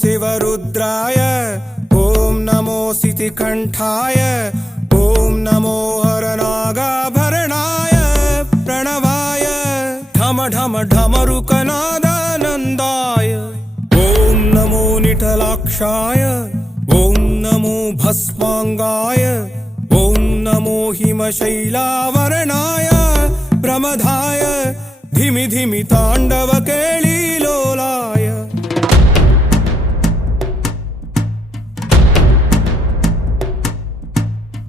शिवरुद्राय ॐ नमो सितिकण्ठाय ॐ नमो हरनागाभरणाय प्रणवाय ढम ढम ढमरुकनादानन्दाय ॐ नमो निटलाक्षाय ॐ नमो भस्माङ्गाय ॐ नमो हिमशैलावरणाय प्रमदाय धिमि धिमि ताण्डवकेळीलोलाय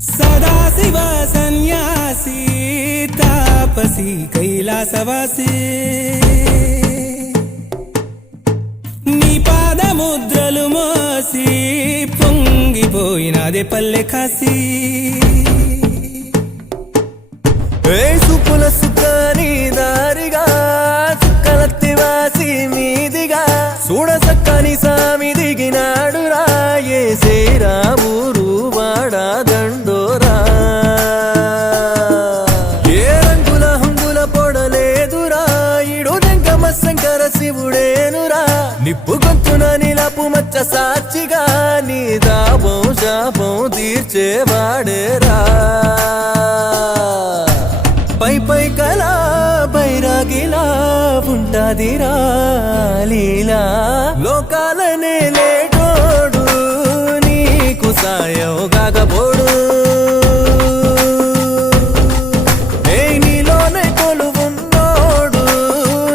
सदाशिव सन्यासी तापसी कैलासवासी నీ పాదముద్రలు మోసి పొంగిపోయినదే పల్లె కాసి సుపుల సుఖాని దారిగా సుక్కలత్తివాసి మీదిగా చూడసక్కని సామి దిగినాడు రాయే శ్రీరామురు వాడా దండోరా ఏ రంగుల హంగుల పొడలేదురా ఇడు దెంగమ శంకర శివుడేనురా నిప్పు గొంతున నిలపు మచ్చ సాక్షిగా నీ దాపం శాపం తీర్చేవాడేరా పై పై కలా బైరాగిలా ఉంటాదిరా లీలా లోకాలనే లేటోడు నీకు సాయం కాకపోడు నీలోనే కొలువున్నోడు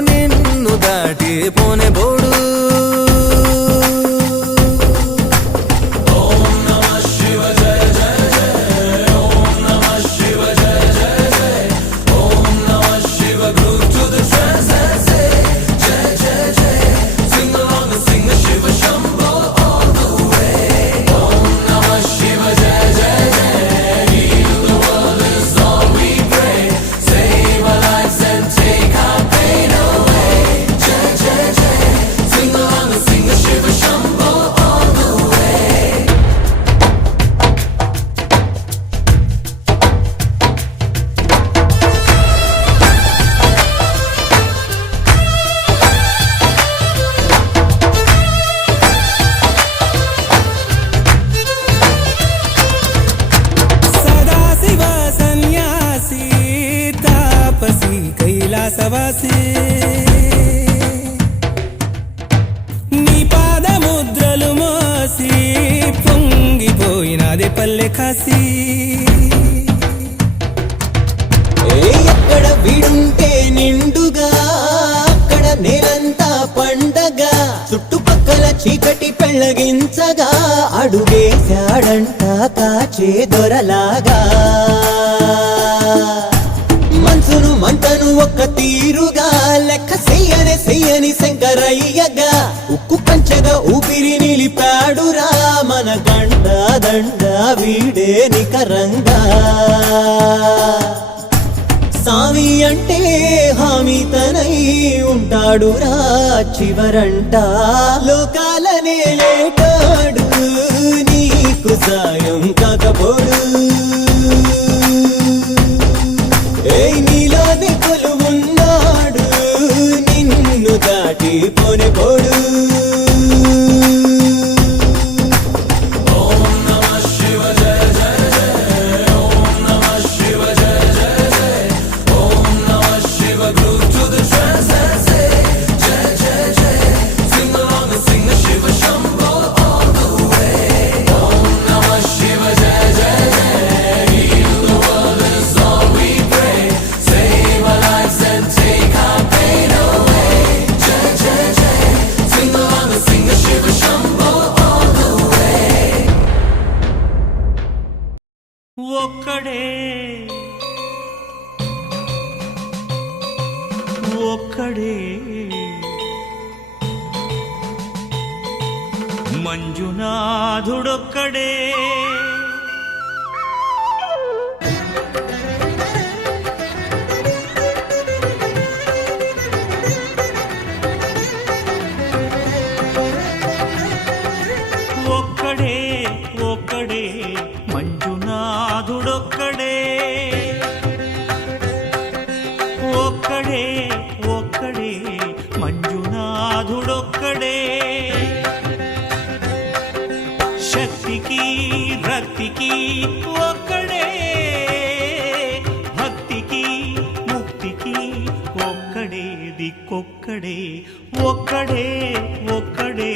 నిన్ను దాటి పోనే బోడు कैलासवासी నీ పాదముద్రలు మోసి పొంగిపోయినదే పల్లె కాసి ఎక్కడ వీడుంటే నిండుగా అక్కడ నేలంతా పండగ చుట్టుపక్కల చీకటి పెళ్ళగించగా అడుగేశాడంట కాచే దొరలాగా మనసును మంటను ఒక్క తీరుగా లెక్క చెయ్యని శంకరయ్యగా ఉక్కు పంచగా ఊపిరి నిలిపాడురా మన గండ దండ వీడే నికరంగా సామి అంటే హామీ తనై ఉంటాడురా చివరంట లోకాలనే లేటాడు నీకు సాయం కాకపోడు నీలోనే కొలువున్నాడు నిన్ను దాటి పోనే పోడు ఒక్కడే ఒక్కడే మంజునాథుడొక్కడే ఒక్కడే ఒక్కడే మంజునాథుడొక్కడే ఒక్కడే ఒక్కడే మంజునాథుడొక్కడే ఒక్కడే భక్తికి ముక్తికి ఒక్కడే దిక్కొక్కడే ఒక్కడే ఒక్కడే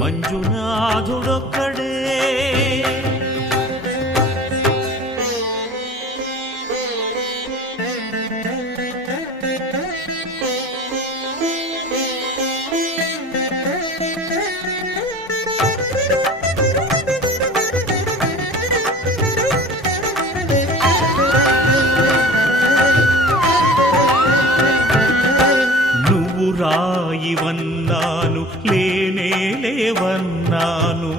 మంజునాథుడొక్కడే రాయివన్నాను లేనే లేవన్నాను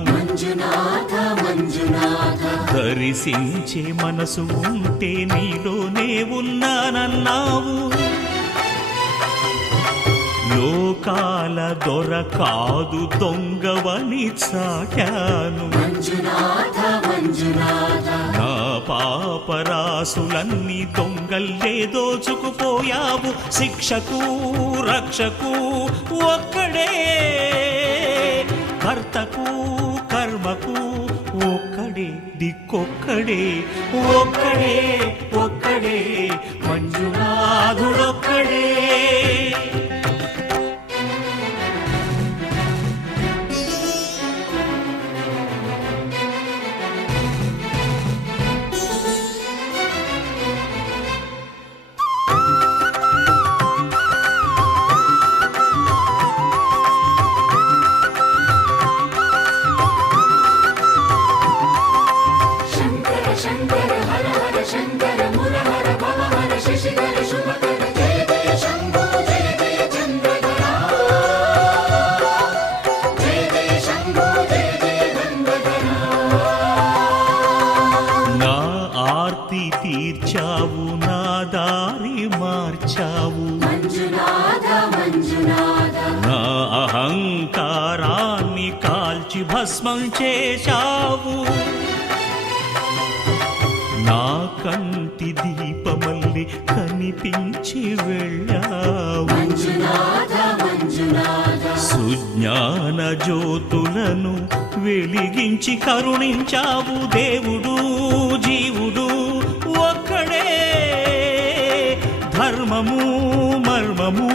దర్శించే మనసు ఉంటే నీలోనే ఉన్నానన్నావు లోకాల దొర కాదు దొంగవని చాటాను నా పాపరాసులన్నీ దొంగల్లే దోచుకుపోయావు శిక్షకు రక్షకు ఒక్కడే కర్తకు కర్మకు ఒక్కడే దిక్కొక్కడే ఒక్కడే ఒక్కడే మంజునాథుడొక్కడే తీర్చావు నా దారి మార్చావు నా అహంకారాన్ని కాల్చి భస్మం చేశావు నా కంటి దీపమల్లి కనిపించి వెళ్ళావు సుజ్ఞాన జ్యోతులను వెలిగించి కరుణించావు దేవుడు జీవుడు ఒక్కడే ధర్మము మర్మము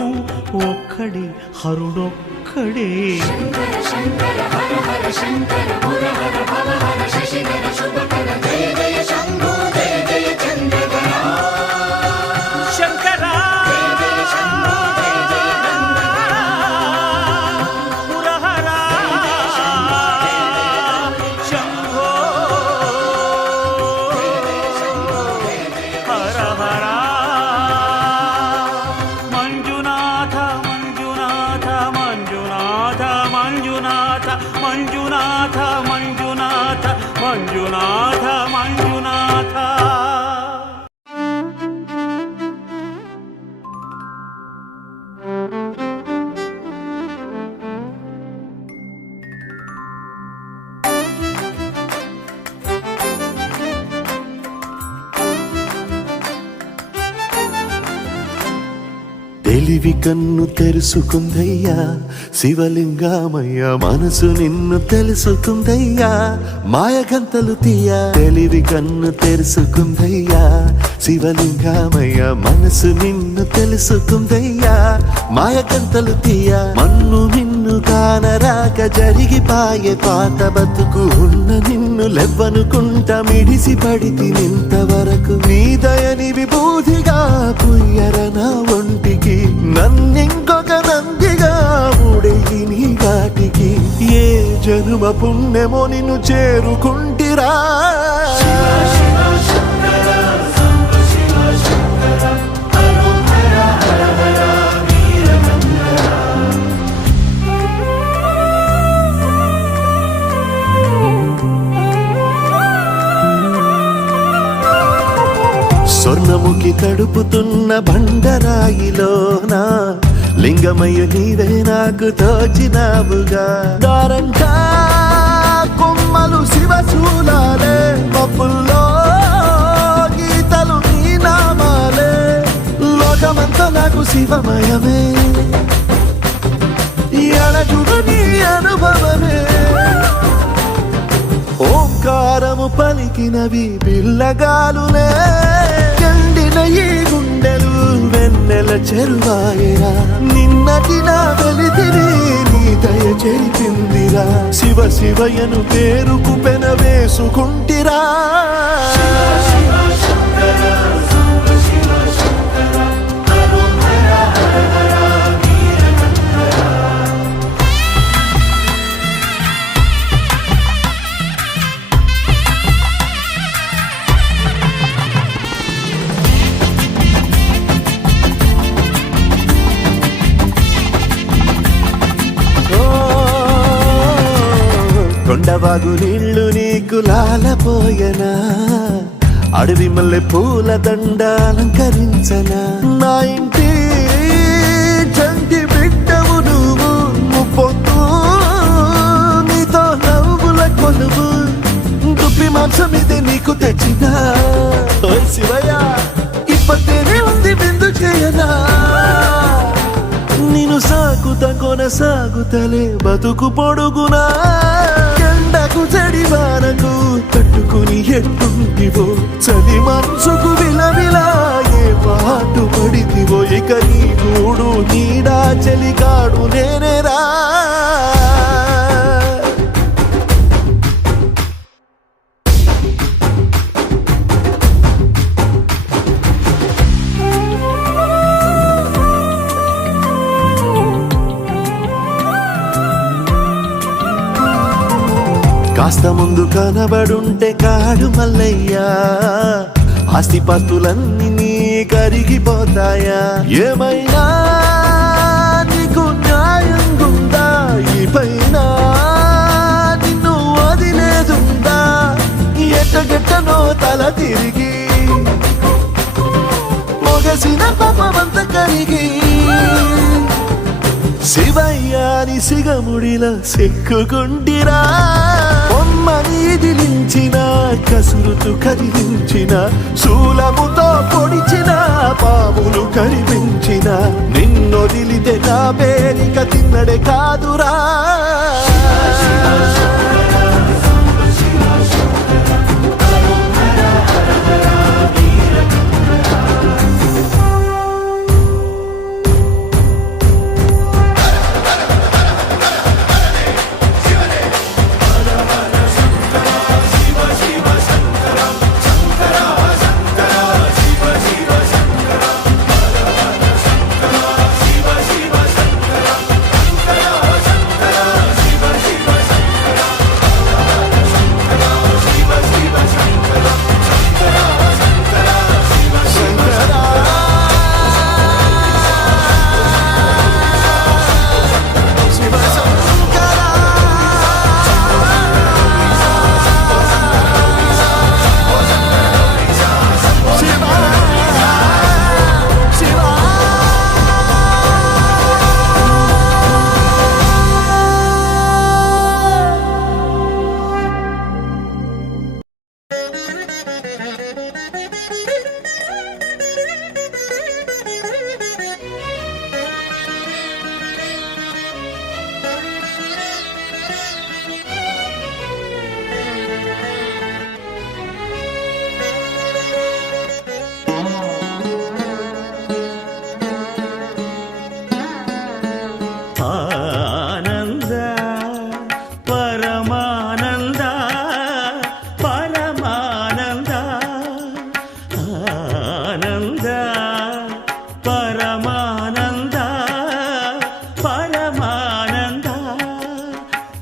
ఒక్కడే హరుడొక్కడే శంకర శంకర హర హర శంకర ముర హర భవ హర శశిధర శుభకర జయ జయ శంభో జయ జయ చంద్రధర శంకర జయ జయ శంభో జయ జయ నందధర మురహర శంభో హర హర మంజునాథ మంజునాథ మంజునాథ మంజునాథ మంజునాథ మంజునాథ మంజునాథ మంజునాథ తెలివి కన్ను తెరుసుకుందయ్యా శివలింగమయ్య మనసు నిన్ను తెలుసుకుందయ్యా మాయగంతలు తీయ తెలివి కన్ను తెరుసుకుందయ్యా శివలింగమయ్య మనసు నిన్ను తెలుసుకుందయ్యా మాయగంతలు తీయ మన్ను నిన్ను కానరాక జరిగిపాయే పాత బతుకు ఉన్న నిన్ను లెవ్వనుకుంటా మిడిసి పడితి నింతవరకు నీ దయని విభూతిగా పుయ్యరన ఒంటికి నన్నింకొక నందిగా ఊడేయి నీ ఘాటికి ఏ జనుమ పుణ్యమో నిన్ను చేరుకుంటిరా స్వర్ణముఖి తడుపుతున్న బండరాయిలోనా లింగమయ్య నీవే నాకు తోచినావుగా దారంటా కొమ్మలు శివశూలాలే పప్పుల్లో గీతలు నీ నామాలే లోకమంతా నాకు శివమయమే అణజుడు నీ అనుభవమే ఓంకార ఓంకారము పలికినవి పిల్లగాలులే ఎండిన ఈ గుండెలు వెన్నెల చెరువాయరా నిన్నటి నా వెలితిని నీ దయ చెరిపిందిరా శివ శివయను పేరుకు పెన వేసుకుంటిరా కొండవాగు నీళ్లు నీకు లాలపోయనా అడవి మల్లె పూల దండ అలంకరించనా నా ఇంటి చంటి బిడ్డవు నువ్వు ముప్పొద్దు నీతో నవ్వుల కొలువు దుప్పి మాంసం ఇది నీకు తెచ్చినా ఓ శివయ్య ఇప్పటినే ఉంది బిందు చేయనా నిన్ను సాగుత కొనసాగుతలే బతుకు పొడుగునా ఎండకు చడివానకు తట్టుకుని ఎట్టుంటివో చలి మనసుకు విలవిలా ఏ పాటు పడితివో ఇక నీ గూడు నీడా చలికాడు నేనేరా కాస్త ముందు కనబడుంటే కాడు మల్లయ్యా ఆస్తిపాస్తులన్నీ నీ కరిగిపోతాయా ఏమైనా నీకు న్యాయం గుందా ఈ పైన నిన్ను వదిలేదుందా ఎట్టగెట్టనో తల తిరిగి మొగసిన పాపమంత కరిగి శివయ్యాని సిగముడిలో సిక్కుకుంటిరా బొమ్మని దిలించిన కసురుతూ కదిలించిన శూలముతో పొడిచిన పాములు కరిపించిన నిన్నొదిలితే నా పేరిక తిన్నడే కాదురా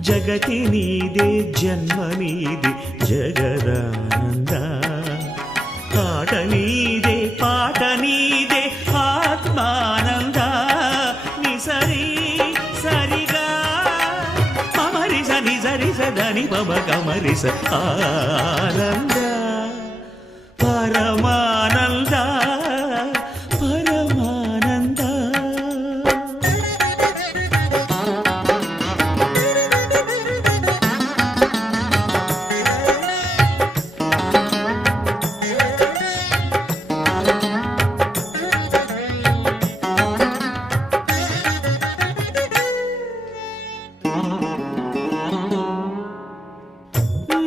జగతి నీదే జన్మ నీదే జగదానంద ఆట నీదే పాట నీదే ఆత్మానంద నిసరి సరిగా మమరి సని సరి సదని మమ కమరి స ఆనంద పరమానంద పరమానంద.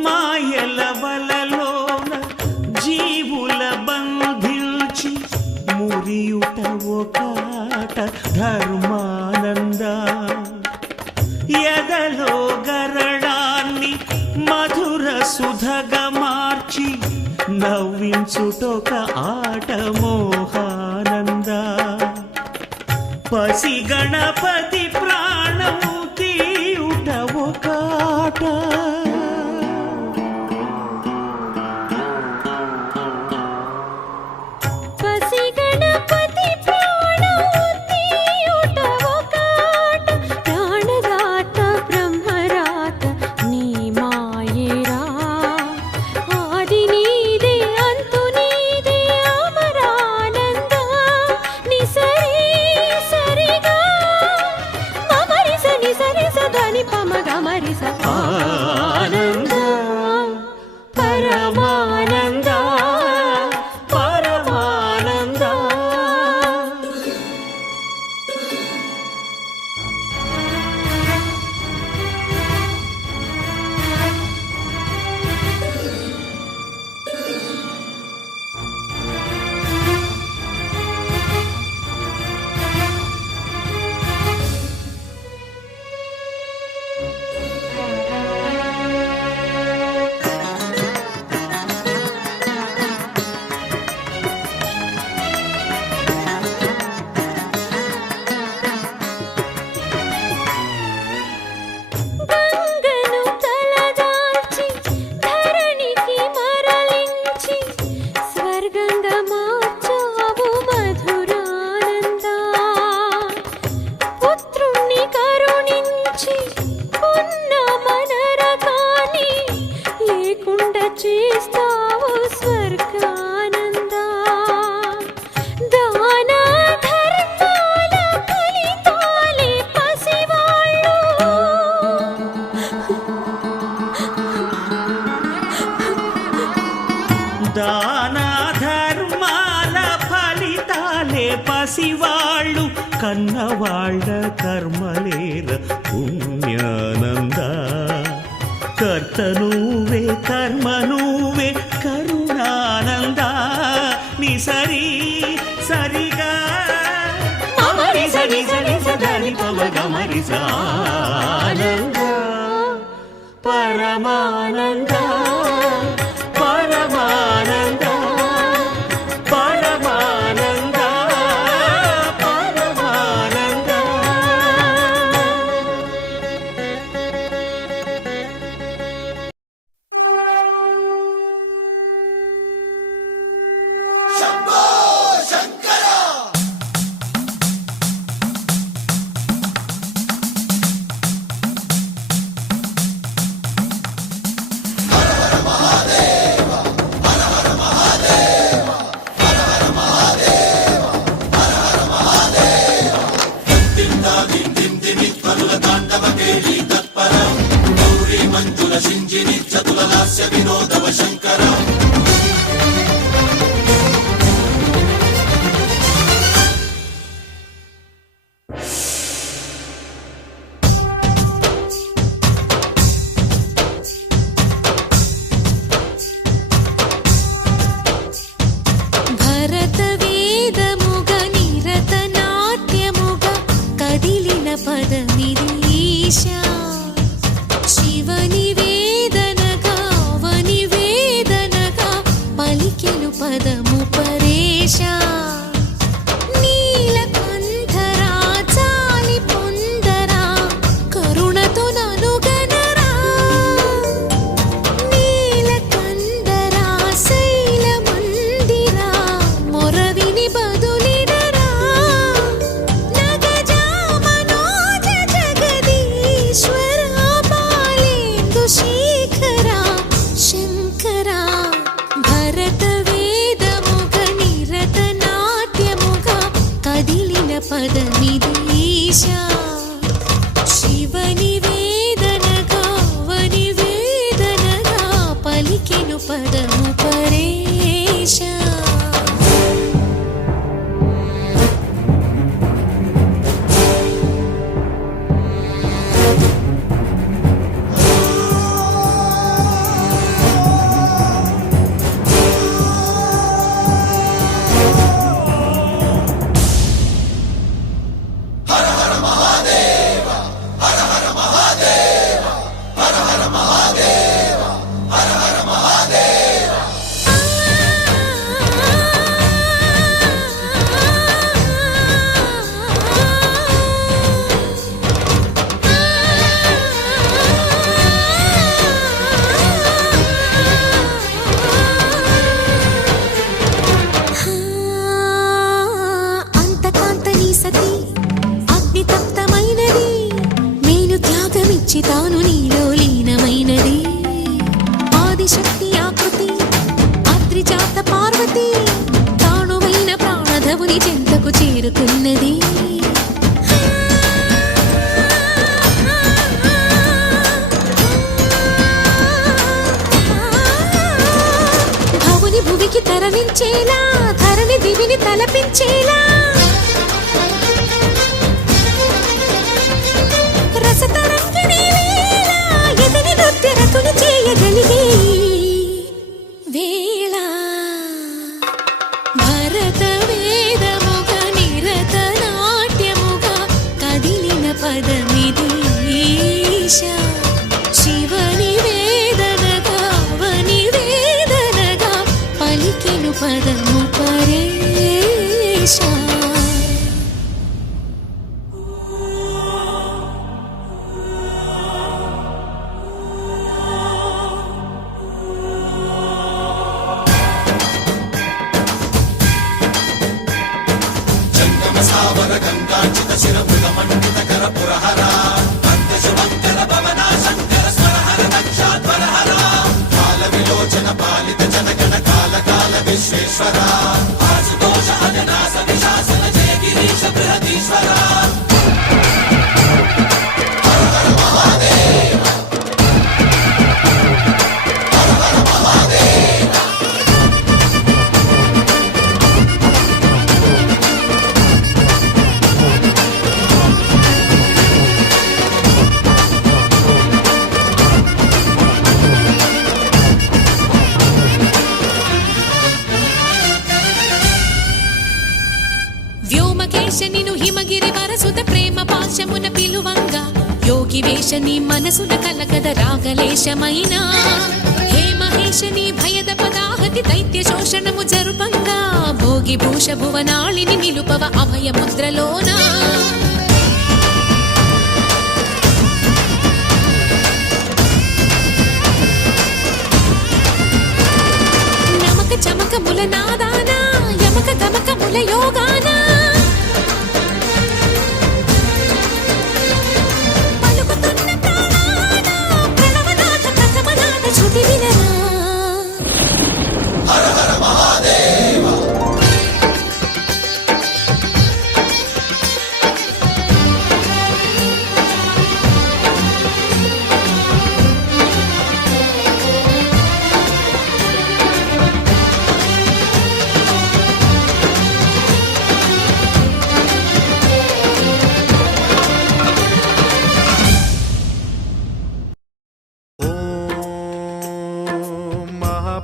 మాయల నవ్వించుటొక ఆట మోహానంద పసి గణపతి ప్రాణము తీయుట ఒక ఆట పసి గణపతి ప్రాణము తీయుట ఒక ఆట ప్రాణదాత బ్రహ్మరాత నీ మాయేరా ఆది నీదే అంతు నీదే అమరానంద ని సరి సరిగా మమరి సని సరి సదని పమ గమరి స ఆనంద పరమానంద పరమానంద గంగను తలదాల్చి ధరణికి మరలించి స్వర్గంగా మార్చావు మధురానంద పుత్రుణ్ణి కరుణించి ఉన్న మనరకాన్ని లేకుండా చేస్తావు స్వర్గానంద దాన ధర్మాల ఫలితాలే పసివాళ్ళు దాన ధర్మాల ఫలితాలే పసివాళ్ళు కన్నవాళ్ళ కర్మలేర పుణ్యానంద కర్త నువ్వే కర్మ నువ్వే కరుణానంద ని సరి సరిగా మమరి సని సని సదని పమ గమరి సానంద పరమానంద పరమానంద పరమానంద పరమానంద భరత వేదముగ నిరత నాట్యముగ కదిలిన పదమిది ఈశా శివని వేదనగా అవని వేదనగా పలికెను పదము పరేశా నీలకంఠరా చాలి పొందరా కరుణతో ననుగనరా నీలకందరా శైల మందిరా మొరవిని బదులిడరా నగజా మనోజ జగదీశ్వరా బాలేందు శేఖరా శంకరా భరత వేదముగ నిరత నా ఉరికి తరలించేలా ధరణి దివిని తలపించేలా రసతరంగిణి వేళ ఎదిని నృత్యరతుని చేయగలిగే వేళ భరత వేదముగ నిరత నాట్యముగా కదిలిన పదమిది ఈశా శివని వేదనగా వని వేదనగా పలికెను పదము పరేశా వ్యోమకేశనిను హిమగిరి వరసుత ప్రేమ పాశమున పిలువంగా యోగి వేషని మనసున కలగద రాగలేశమైన హే మహేశని భయద పదాహతి దైత్య శోషణము జరుపంగా భోగి భూష భువనాళిని నిలుపవ అభయ ముద్రలోనా నమక చమకముల నాదానా యమక గమకముల యోగానా పలుకుతున్న ప్రాణాన ప్రణవనాథ ప్రథమనాథ శృతి వినరా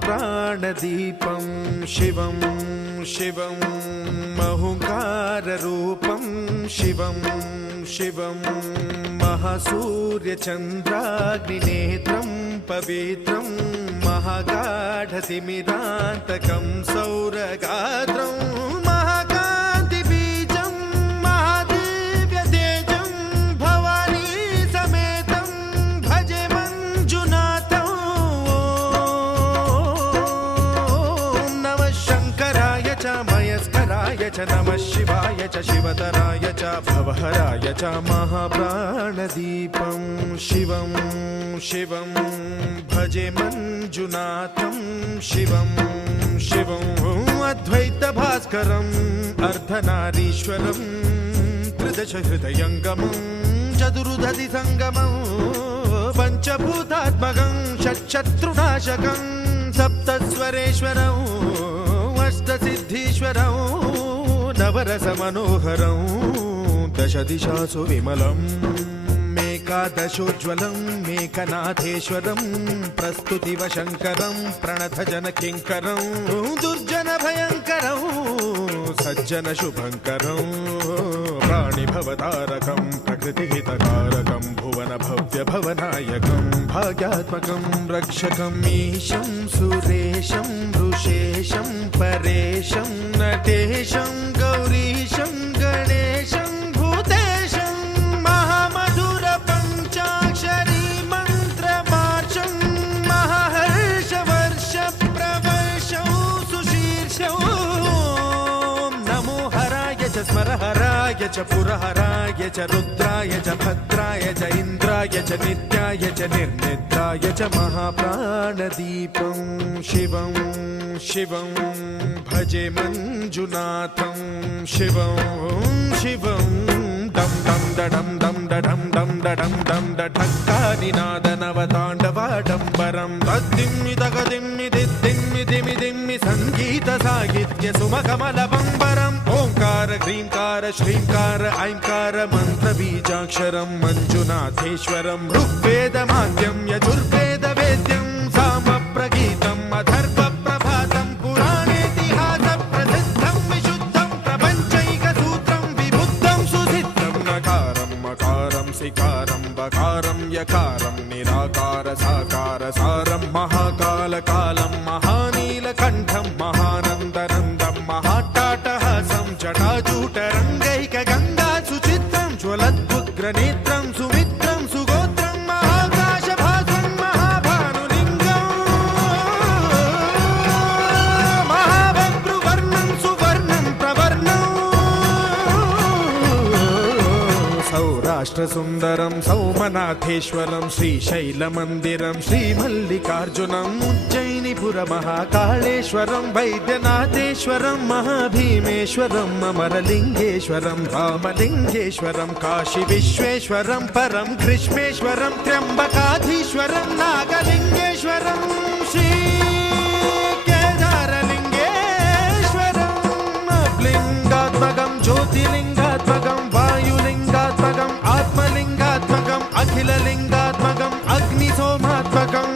ప్రాణదీపం శివం శివం మహుంకారరూపం శివం శివం మహాసూర్యచంద్రాగ్నినేత్రం పవిత్రం మహాగాఢతిమిరాంతకం సౌరగాత్రం మహాకాంతిబీజం మహాదివ్యతేజం భవానీ సమేతం భజే మంజునాథం మయస్కరాయ చ నమః శివాయ చ శివతరాయ చ భవహరాయ చ మహాప్రాణదీపం శివం శివం భజే మంజునాథం శివం శివం అద్వైత భాస్కరం అర్ధనారీశ్వరం త్రిదశ హృదయంగమం చతురుదధి సంగమం పంచభూతాత్మకం షట్శత్రునాశకం సప్తస్వరేశ్వరం అష్టసిద్ధీశ్వరం నవరస మనోహరం దశ దిశాసు విమలం మేకాదశోజ్వలం మేకనాథేశ్వరం ప్రస్తుతివ శంకరం ప్రణత జన కింకరం దుర్జన భయంకరం సజ్జన శుభంకరం ప్రాణిభవతారకం ప్రకృతిహితకారకం భువన భవ్య భవనాయకం భాగ్యాత్మకం రక్షకం ఈశం సురేశం ఋషేశం పరేశం నటేశం గౌరీశం గణేశం భూతేశం మహామధుర పంచాక్షరీ మంత్రమార్చం మహాహర్షవర్ష ప్రవర్షం సుశీర్షం నమో హరాయ చ స్మర హరాయ च पुरहराय च रुद्राय च भद्राय च इन्द्राय च नित्याय च निर्निद्राय च महाप्राणदीपं शिवं शिवं भजे मञ्जुनाथं शिवं शिवं दं दं दडं दं दडं दं दडं दं डठक्कानिनादनवताण्डवाडम्बरं तद्दिम्मि तगदिम्मि दिद्दिम्मि दिमि दिम्मि सङ्गीत साहित्य सुमकमलबम्बरम् ओङ्कार ह्रीङ्कार श्रीङ्कार ऐङ्कार मन्त्रबीजाक्षरं मञ्जुनाथेश्वरं ऋग्वेदमाद्यं यजुर्वेदवेद्यं सामप्रगीतम् अथर्वप्रभातं पुराणेतिहासप्रसिद्धं विशुद्धं प्रपञ्चैकसूत्रं विबुद्धं सुसिद्धं नकारं मकारं सिकारं बकारं यकारं निराकार साकार सारं महाकालकालं महानीलकण्ठं महानन्दनन्दं महाट्टाटहासं जटाजूटरङ्गैकगङ्गा सुचित्रं ज्वलद्वुग्रनेत्रं सुमित्रं सुगोत्रं महाकाशभासं महाभानुलिङ्गं महाभद्रुवर्णं सुवर्णं प्रवर्णं सौराष्ट्रसुन्दरं सौमनाथेश्वरं श्रीशैलमन्दिरं श्रीमल्लिकार्जुनम् उज्जयिनीपुरमहाकाळेश्वरं वैद्यनाथेश्वरं महाभीमेश्वरम् अमरलिङ्गेश्वरं रामलिङ्गेश्वरं काशीविश्वेश्वरं परं कृष्णेश्वरं त्र्यम्बकाधीश्वरं नागलिङ्गेश्वरं श्रीकेदारलिङ्गेश्वरम् अब्लिङ्गात्मकं ज्योतिलिङ्गात्मकं वायुलिङ्गात्मकम् आत्मलिङ्गात्मकम् अखिललिङ्गात्मकम् अग्निसोमात्मकम्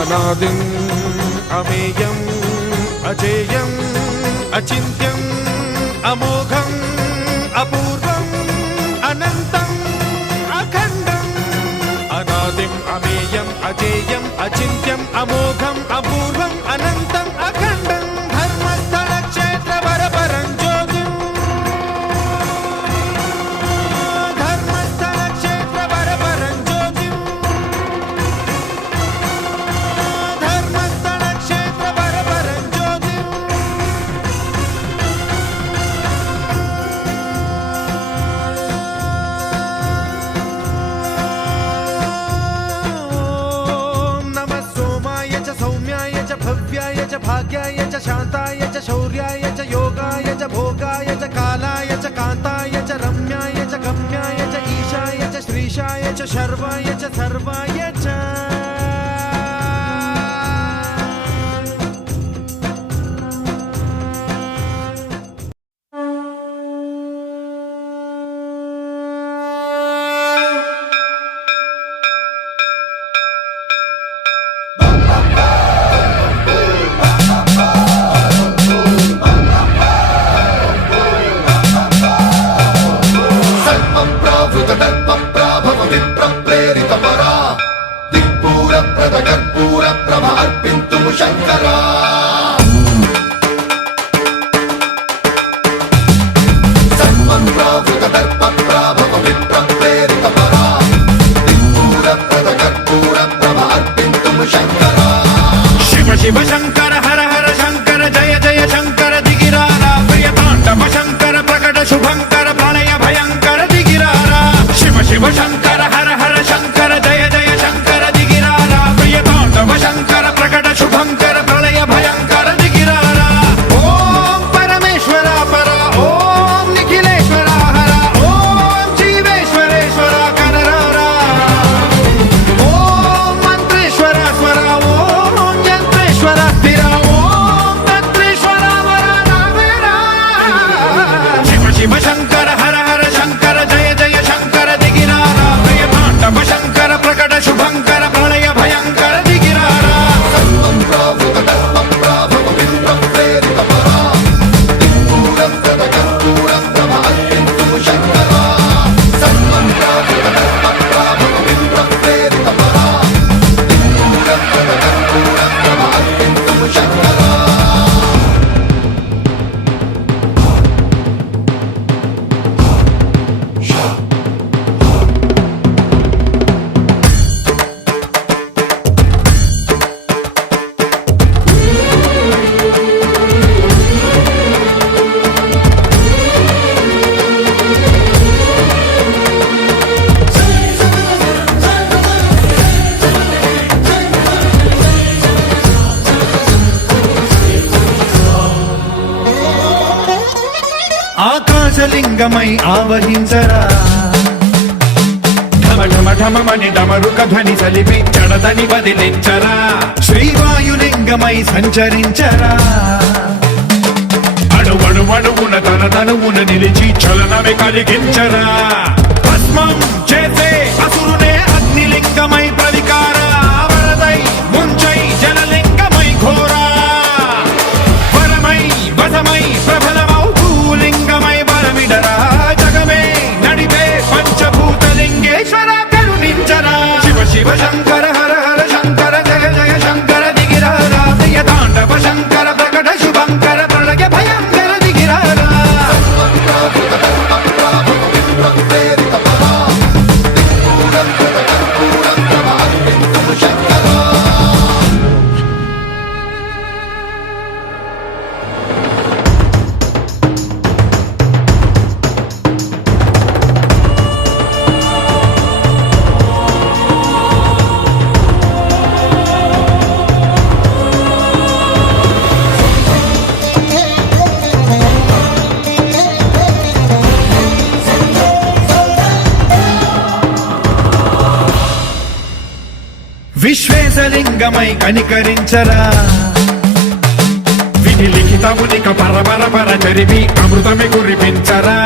अनादिम् अमेयम् अजेयम् अचिन्त्यम् अमोघम् अपूर्वम् अनन्तम् अखण्डम् अनादिम् अमेयम् अजेयम् अचिन्त्यम् अमोघम् अपूर्वम् अनन्तम् अखण्डम् धर्मस्थलक्षेत्रवरपरं ज्योतिम् धर्मस्थलक्षेत्रवरपरं ज्योतिम् धर्मस्थलक्षेत्रवरपरं ज्योतिम् ॐ नमः सोमाय च सौम्याय च भव्याय च भाग्याय च शान्ताय च शौर्याय च योगाय च भोगाय च कालाय च कान्ताय च रम्याय च गम्याय च ईशाय च श्रीशाय च शर्वाय च सर्वाय च सर्पं प्रावृतदर्पं प्राभव विप्रप्रेरितपरा दिक्पूरप्रदकर्पूरप्रभ अर्पिन्तुं शङ्करा सर्पं प्रावृतदर्पं प्राभव विप्रप्रेरितपरा दिक्पूरप्रदकर्पूरप्रभ अर्पिन्तुं शङ्करा शिव शिव शङ्कर हर हर शङ्कर जय जय शङ्कर दिगिरारा प्रियताण्डव शङ्कर प्रकट शुभङ्कर प्रणय भयङ्कर दिगिरारा शिव शिव शङ्कर हर हर शङ्कर जय जय शङ्कर दिगिरारा प्रियताण्डव शङ्कर प्रकट शुभङ्कर प्रलय भयङ्कर दिगिरारा ॐ परमेश्वर पर ॐ निखिलेश्वर हर ॐ जीवेश्वरेश्वर कररारा ॐ मन्त्रेश्वर स्वर ॐ यन्त्रेश्वर स्थिर ॐ तन्त्रेश्वर वर नावेरा शिव शिव शङ्कर हर हर शङ्कर जय जय शङ्कर दिगिरारा प्रियताण्डव शङ्कर प्रकट शुभङ्कर प्रलय भयङ्कर दिगिरारा सर्पं प्रावृतदर्पं प्राभव ఆకాశలింగమై ఆవహించరా ఢమ ఢమ ఢమమని డమరుక ధ్వని సలిపి జడదని వదిలించరా శ్రీవాయులింగమై సంచరించరా అణువణువున తన తనువున నిలిచి చలనమే కలిగించరా భస్మం చేసే అసురునే అగ్నిలింగమై ప్రవికార వరదై ముంచై జలలింగమై ఘోరా వరమై వసమై ప్రబలమౌ భూలింగమై బలమిడరా జగమే నడిపే పంచభూతలింగేశ్వర కరుణించరా శివ శివ శంకర హర హర శంకర జయ జయ శంకర దిగిరారా ప్రియ తాండవ శంకర ప్రకట శుభంకర ప్రళయ భయంకర దిగిరారా విశ్వేశలింగమై కనికరించరా విధి లిఖితమునిక పరపర పర చరివి అమృతమి కురిపించరా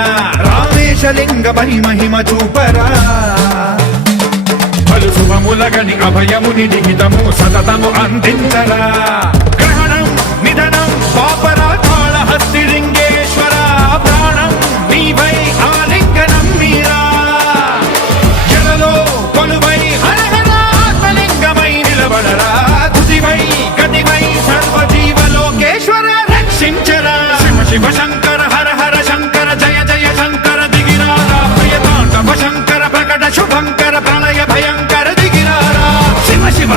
రామేశలింగమై మహిమ చూపరా పలు శుభములగని అభయముని లిఖితము సతతము అందించరా గ్రహణం నిధనం పాపరా కాళహస్తిలింగేశ్వర ప్రాణం నీవై ఆలింగనం మీరా జలలో కొలువై నిలబడరా తుదివై గతివై సర్వజీవలోకేశ్వర రక్షించరా శివ శివ శంకర హర హర శంకర జయ జయ శంకర దిగిరారా ప్రియ తాండవ శంకర ప్రకట శుభంకర ప్రళయ భయంకర దిగిరారా శివ శివ